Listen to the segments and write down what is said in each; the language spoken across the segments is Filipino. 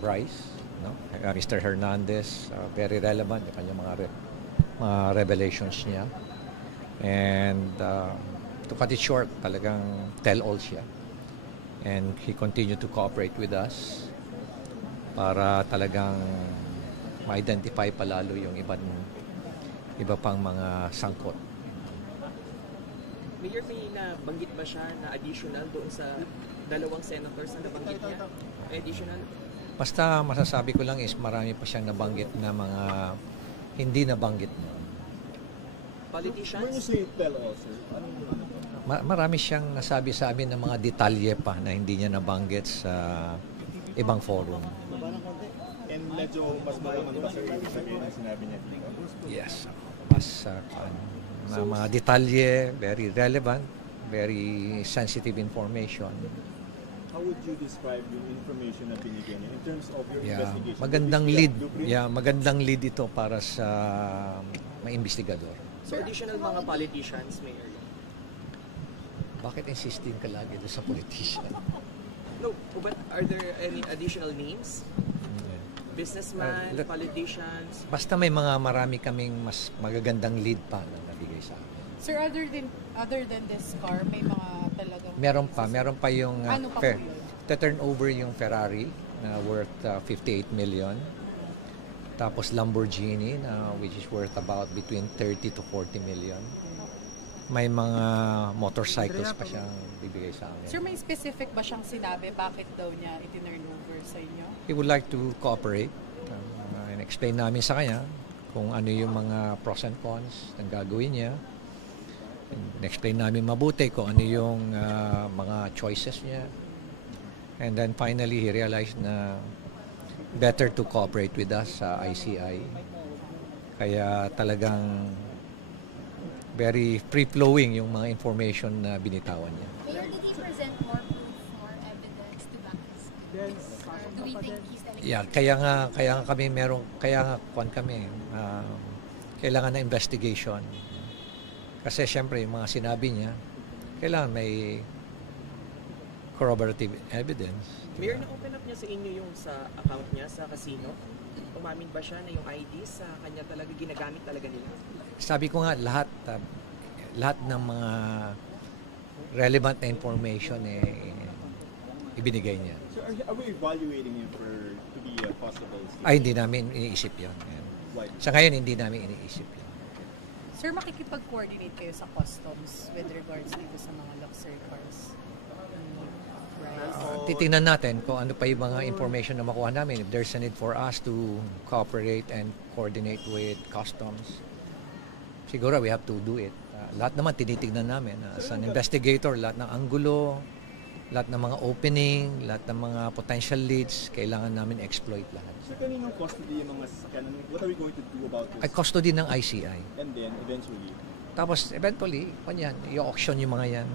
Bryce, no? Mr. Hernandez, very relevant yung kanyang mga revelations niya. And to cut it short, talagang tell-all siya. And he continued to cooperate with us para talagang ma-identify palalo yung iba pang mga sangkot. Mayor, may nabanggit ba siya na additional doon sa dalawang senators na nabanggit niya? Additional? Basta masasabi ko lang is marami pa siyang nabanggit na mga hindi nabanggit. Politicians? When you say tell all, sir, Marami siyang nasabi sa amin ng mga detalye pa na hindi niya nabanggit sa ibang forum. and medyo mas malaman ba sir yung sabihin na sinabi niya dito? Yes. Mas mga detalye, very relevant, very sensitive information. How would you describe yung information na binigyan niya in terms of your investigation? Magandang lead. Magandang lead ito para sa mga investigador. So additional mga politicians, Mayor? Bakit insisting ka lagi doon sa politician? No, but are there any additional names? Businessman, politicians? Basta may marami kaming mas magagandang lead pa na nabigay sa akin. Sir, other than this car, may mga talagang... Meron pa yung ano pa po yun? turn over yung Ferrari na worth 58 million. Tapos Lamborghini na which is worth about between 30 to 40 million. May mga motorcycles pa siyang bibigay sa amin. Sir, may specific ba siyang sinabi bakit daw niya itinurn over sa inyo? He would like to cooperate and explain namin sa kanya kung ano yung mga pros and cons ng gagawin niya. And explain namin mabuti kung ano yung mga choices niya. And then finally, he realized na better to cooperate with us sa ICI. Kaya talagang very free-flowing yung mga information na binitawan niya. Mayor, did he present more proof, more evidence to back his claims? Or do we think he's telling Yeah, kaya nga kailangan na investigation. Kasi syempre yung mga sinabi niya, kailangan may corroborative evidence. Mayor, na-open up niya sa inyo yung sa account niya sa casino? Umamin ba siya na yung ID sa kanya talaga ginagamit talaga nila? Sabi ko nga lahat ng mga relevant na information ibinigay niya. So are we evaluating him to be a possible CEO? Ay, hindi namin iniisip 'yon. Why? Sa ngayon hindi namin iniisip 'yon. Sir, makikipag-coordinate kayo sa customs with regards dito sa mga luxury cars? Titingnan natin kung ano pa yung mga information na makuha namin. If there's a need for us to cooperate and coordinate with customs, siguro we have to do it. Lahat naman tinitignan namin. As an investigator, lahat ng anggulo, lahat ng mga opening, lahat ng mga potential leads, kailangan namin exploit lahat. So kaninong custody yung mga sasakyan? What are we going to do about this? Ay custody ng ICI. And then eventually? Tapos eventually, i-auction yung mga yan.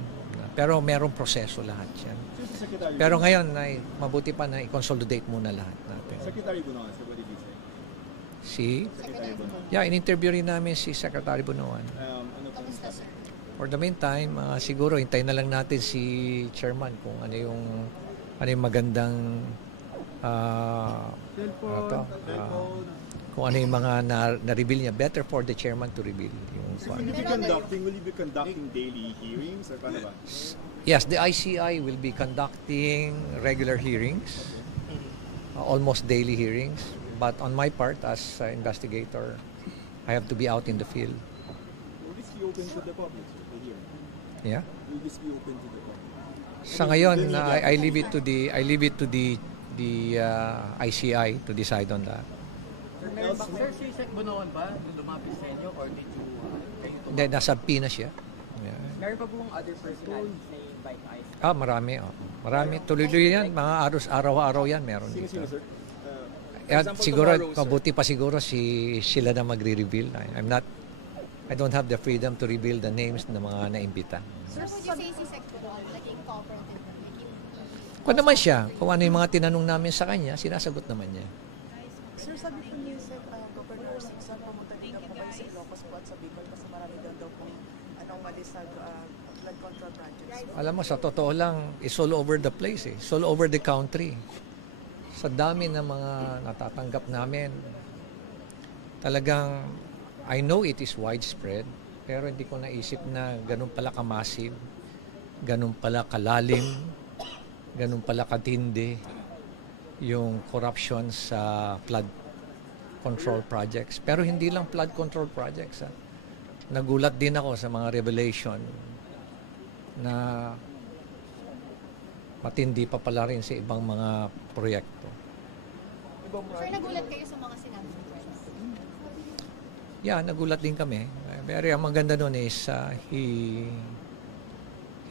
Pero merong proseso lahat yan. So, Secretary Pero ngayon, mabuti pa na i-consolidate muna lahat natin. Secretary Bunoan, so what did he say? Secretary Bunoan. In-interview rin namin si Secretary Bunoan. Ano po? For the meantime, siguro hintayin na lang natin si Chairman kung ano yung magandang kung ano yung mga na-reveal niya. Better for the Chairman to reveal yung So will you be conducting daily hearings or paano ba? Yes, the ICI will be conducting regular hearings, almost daily hearings. But on my part, as investigator, I have to be out in the field. Will this be open to the public, sir, the hearing? Yeah. Will this be open to the public? Sa ngayon, I leave it to the ICI to decide on that. Sir, si Sec Bunoan ba lumapit sa inyo or did you kayo to? Hindi, nasa Pinas siya. Yeah. Meron pa pong other personalities na invite ICI? Marami. Marami. Tuloy-tuloy yan. Mga araw-araw yan meron dito. Sino, sir? Siguro, mabuti pa siguro sila na magre-reveal. I don't have the freedom to reveal the names ng mga naimbita. Sir, would you say si Sec Bunoan naging cooperative na? Kung naman siya, kung ano yung mga tinanong namin sa kanya, sinasagot naman niya. Sir, sabi po niyo sa Governor Sixon, pumunta din po kayo sa Ilocos po at sa Bicol kasi marami daw pong anomaly sa flood control projects. Alam mo, sa totoo lang, it's all over the place. It's all over the country. sa dami ng mga natatanggap namin, talagang I know it is widespread, pero hindi ko naisip na ganun pala ka-massive, ganun pala kalalim, ganun pala katindi yung corruption sa flood control projects. Pero hindi lang flood control projects. Nagulat din ako sa mga revelation na matindi pa pala rin sa ibang mga proyekto. Sir, nagulat kayo sa mga sinabi ni Prince? Yeah, nagulat din kami. Pero ang maganda doon is he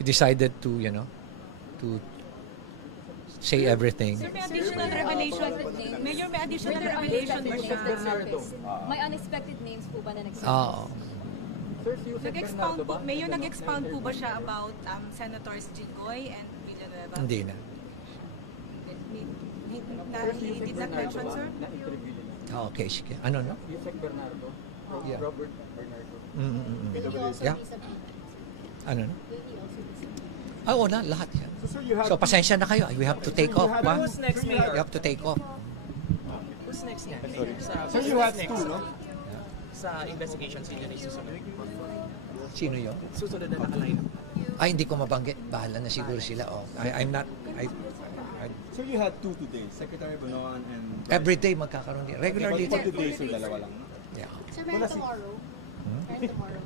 decided to, to say everything. Sir, may additional revelation. Mayor, may additional revelation ba siya? May unexpected names po ba na nagsabi? Oo. Nag-expound po, Mayor, nag-expound po ba siya about Senators Jinggoy and Villanueva? Hindi na. He did not mention, sir? Okay, sige. Ano, no? Yusek Bernardo. Yeah. Robert Bernardo. Will he also Yeah. be subpoenaed? Ano, no? Will he also be subpoenaed? Oo na, lahat yan. So, sir, you have So, pasensya na kayo. We have to take off. Pa? Who's next, Mayor? We have to take off. Who's next niya? So you have two, no? Sa investigation, sino na yung susunod? Sino yun? Susunod na nakaline up. Ay, hindi ko mabanggit. Bahala na siguro sila. Oh. I'm not... So you had two today, Secretary Bonoan and... Every day magkakaroon din. Regularly. For today, so dalawa lang. Yeah. Sir, meron tomorrow? Meron tomorrow?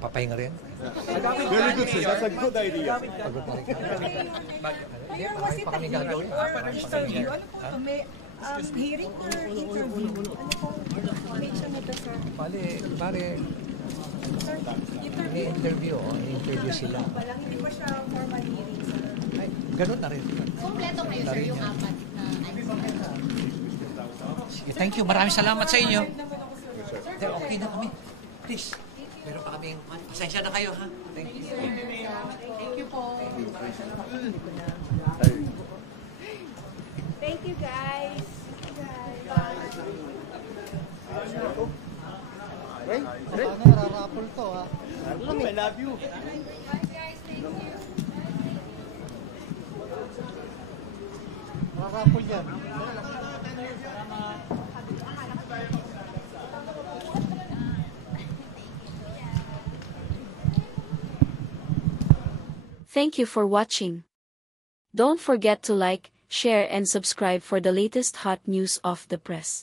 Papahinga rin. Very good, sir. That's a good idea. Pagod na rin. Mayor, was it a hearing or interview? Ano po ito? May hearing or interview? Ano po information nito, sir? Pare, ini-interview. Ini-interview sila. Walang hindi ba siya formal hearing, sir? Ay, ganun na rin. Kompleto kayo, sir, yung apat na Sige, thank you. Maraming salamat sa inyo. Sir, okay na kami. Please. Meron pa kaming... Pasensya na kayo, ha? Thank you. Thank you po. Thank you, guys. Nararapol to, ha? I love you. Nararapol yan. Thank you for watching. Don't forget to like, share and subscribe for the latest hot news of the press.